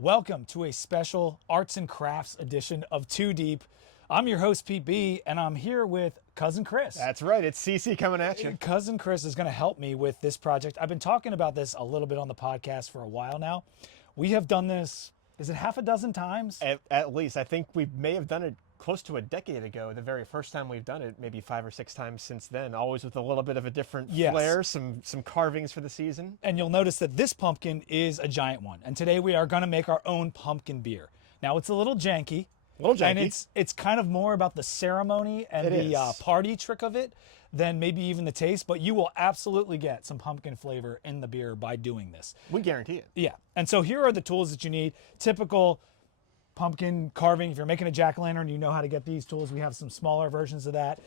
Welcome to a special arts and crafts edition of Too Deep. I'm your host, Pete B, and I'm here with Cousin Chris. That's right. It's CC coming at you. Cousin Chris is going to help me with this project. I've been talking about this a little bit on the podcast for a while now. We have done this, is it half a dozen times? At least. I think we may have done it close to a decade ago, the very first time we've done it, maybe 5 or 6 times since then, always with a little bit of a different flair, some carvings for the season. And you'll notice that this pumpkin is a giant one. And today we are going to make our own pumpkin beer. Now, it's a little janky. And it's kind of more about the ceremony and the party trick of it than maybe even the taste, but you will absolutely get some pumpkin flavor in the beer by doing this. We guarantee it. Yeah. And so here are the tools that you need. Typical pumpkin carving. If you're making a jack-o'-lantern, you know how to get these tools. We have some smaller versions of that.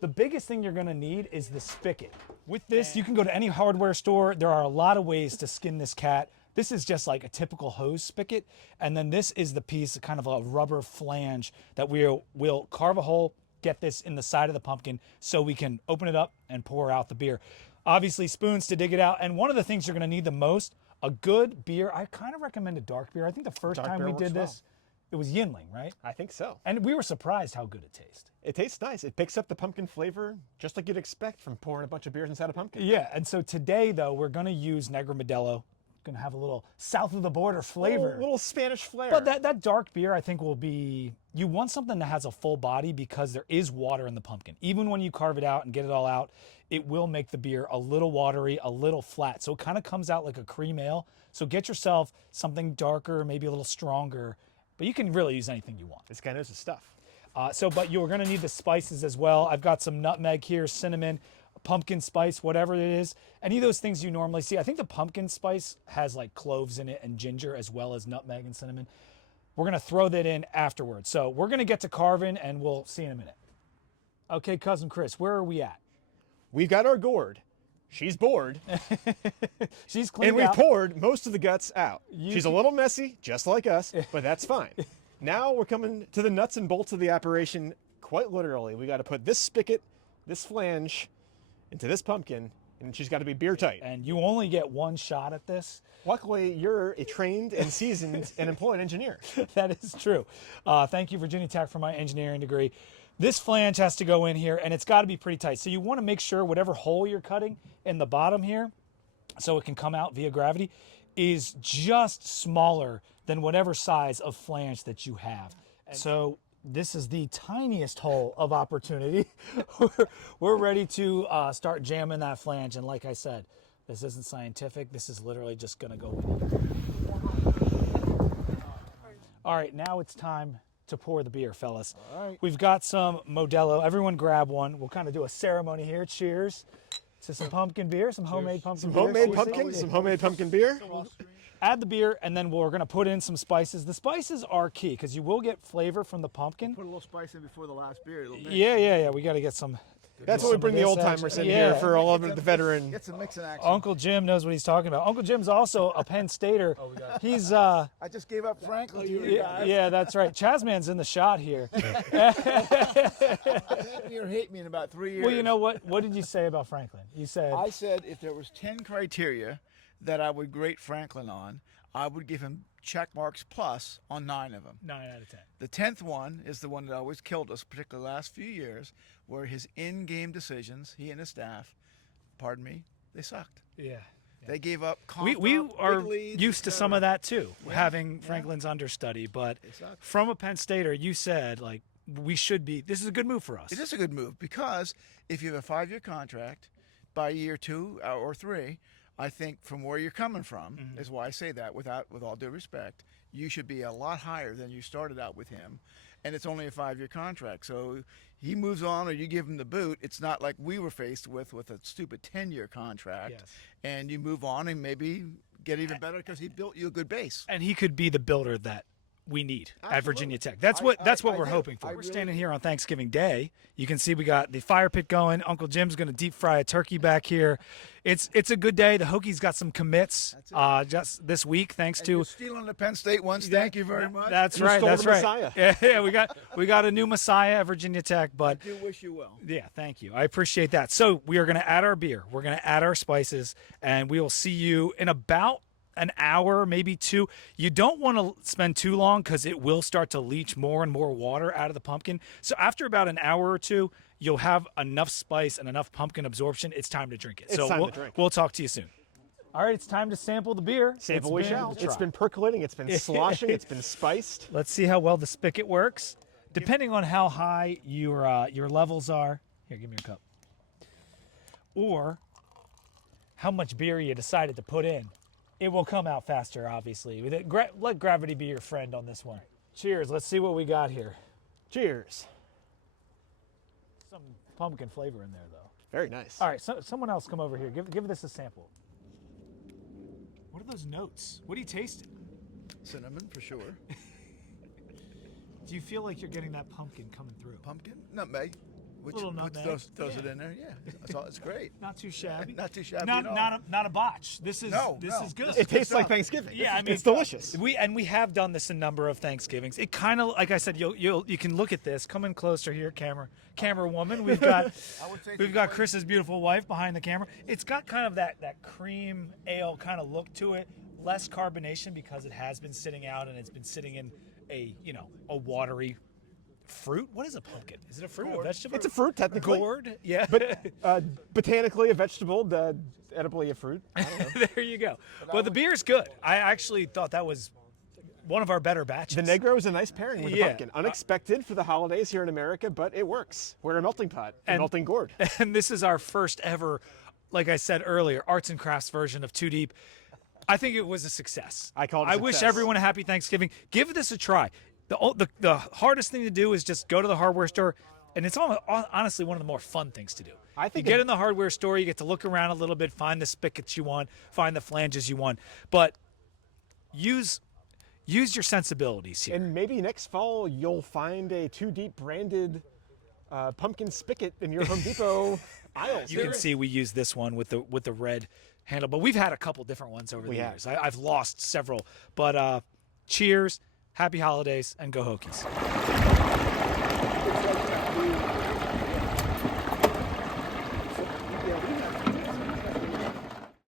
The biggest thing you're going to need is the spigot. With this, you can go to any hardware store. There are a lot of ways to skin this cat. This is just like a typical hose spigot. And then this is the piece, kind of a rubber flange that we'll carve a hole, get this in the side of the pumpkin so we can open it up and pour out the beer. Obviously, spoons to dig it out. And one of the things you're going to need the most, a good beer. I kind of recommend a dark beer. I think the first time we did this, it was Yinling, right? I think so. And we were surprised how good it tastes. It tastes nice. It picks up the pumpkin flavor just like you'd expect from pouring a bunch of beers inside a pumpkin. Yeah, and so today, though, we're going to use Negro Modelo. Going to have a little south of the border flavor. A little Spanish flair. But that dark beer, I think, will be... You want something that has a full body because there is water in the pumpkin. Even when you carve it out and get it all out, it will make the beer a little watery, a little flat. So it kind of comes out like a cream ale. So get yourself something darker, maybe a little stronger. But you can really use anything you want. This guy knows his stuff. But you're going to need the spices as well. I've got some nutmeg here, cinnamon, pumpkin spice, whatever it is. Any of those things you normally see. I think the pumpkin spice has like cloves in it and ginger as well as nutmeg and cinnamon. We're going to throw that in afterwards. So we're going to get to carving and we'll see in a minute. Okay, Cousin Chris, where are we at? We've got our gourd. She's bored. She's cleaned and we out. poured most of the guts out. She's a little messy, just like us, but that's fine. Now we're coming to the nuts and bolts of the operation quite literally. We got to put this spigot, this flange, into this pumpkin, and she's got to be beer tight. And you only get one shot at this. Luckily, you're a trained and seasoned and employed engineer. That is true. Thank you, Virginia Tech, for my engineering degree. This flange has to go in here, and it's got to be pretty tight. So you want to make sure whatever hole you're cutting in the bottom here, so it can come out via gravity, is just smaller than whatever size of flange that you have. So this is the tiniest hole of opportunity. We're ready to start jamming that flange. And like I said, this isn't scientific. This is literally just going to go in here. All right, now it's time to pour the beer, fellas. All right. We've got some Modelo. Everyone grab one. We'll kind of do a ceremony here. Cheers to some pumpkin beer, some homemade pumpkin beer. Some homemade pumpkin beer. Add the beer, and then we're going to put in some spices. The spices are key because you will get flavor from the pumpkin. Put a little spice in before the last beer. Yeah. We got to get some. That's what we bring the old timers in here for all of the veteran. Get some mixing action. Uncle Jim knows what he's talking about. Uncle Jim's also a Penn Stater. He's I just gave up Franklin to you guys. Yeah, that's right. Chazman's in the shot here. Hate me or hate me in about 3 years. Well, you know what? What did you say about Franklin? You said I said if there was 10 criteria that I would grade Franklin on, I would give him check marks plus on 9 of them. 9 out of 10. The 10th one is the one that always killed us, particularly the last few years, where his in-game decisions, he and his staff, pardon me, they sucked. Yeah. They gave up. We are used to some of that too, having Franklin's understudy. But from a Penn Stater, you said like we should be. This is a good move for us. It is a good move because if you have a 5-year contract, by year 2 or 3, I think from where you're coming from is why I say that. With all due respect, you should be a lot higher than you started out with him, and it's only a 5-year contract. So he moves on, or you give him the boot. It's not like we were faced with a stupid 10-year contract, and you move on and maybe get even better because he built you a good base. And he could be the builder that we need at Virginia Tech. That's what we're hoping for. We're standing here on Thanksgiving Day. You can see we got the fire pit going. Uncle Jim's going to deep fry a turkey back here. It's a good day. The Hokies got some commits just this week, thanks to stealing the Penn State ones. Thank you very much. That's right. That's right. Yeah, we got a new Messiah at Virginia Tech, but I do wish you well. Yeah, thank you. I appreciate that. So we are going to add our beer. We're going to add our spices, and we will see you in about an hour, maybe 2. You don't want to spend too long because it will start to leach more and more water out of the pumpkin. So after about an hour or 2, you'll have enough spice and enough pumpkin absorption. It's time to drink it. It's time to drink. We'll talk to you soon. All right, it's time to sample the beer. Sample we shall. It's been percolating. It's been sloshing. It's been spiced. Let's see how well the spigot works. Depending on how high your levels are. Here, give me your cup. Or how much beer you decided to put in. It will come out faster, obviously. Let gravity be your friend on this one. Cheers. Let's see what we got here. Cheers. Some pumpkin flavor in there, though. Very nice. All right, so someone else come over here. Give this a sample. What are those notes? What are you tasting? Cinnamon for sure. Do you feel like you're getting that pumpkin coming through? Pumpkin, nutmeg. Which Little nutmeg. throws it in there. Yeah, it's great. Not too shabby. Not too shabby at all. Not a botch. This is good. It tastes like Thanksgiving. Yeah, I mean, it's delicious. We have done this a number of Thanksgivings. It kind of, like I said, you can look at this. Come in closer here, camera woman. We've got Chris's beautiful wife behind the camera. It's got kind of that cream ale kind of look to it. Less carbonation because it has been sitting out and it's been sitting in a watery fruit. What is a pumpkin? Is it a fruit? A vegetable? It's a fruit, technically. Gourd, yeah. But botanically a vegetable, edibly a fruit. I don't know. There you go. Well, the beer's good. I actually thought that was one of our better batches. The Negro is a nice pairing with the pumpkin. Unexpected for the holidays here in America, but it works. We're a melting pot, a melting gourd. And this is our first ever, like I said earlier, arts and crafts version of Too Deep. I think it was a success. I call it a success. I wish everyone a happy Thanksgiving. Give this a try. The hardest thing to do is just go to the hardware store, and it's honestly one of the more fun things to do. I think you get in the hardware store, you get to look around a little bit, find the spigots you want, find the flanges you want, but use your sensibilities here. And maybe next fall you'll find a Too Deep branded pumpkin spigot in your Home Depot aisles. You can see we use this one with the red handle, but we've had a couple different ones over the years. I've lost several, but cheers. Happy holidays, and go Hokies.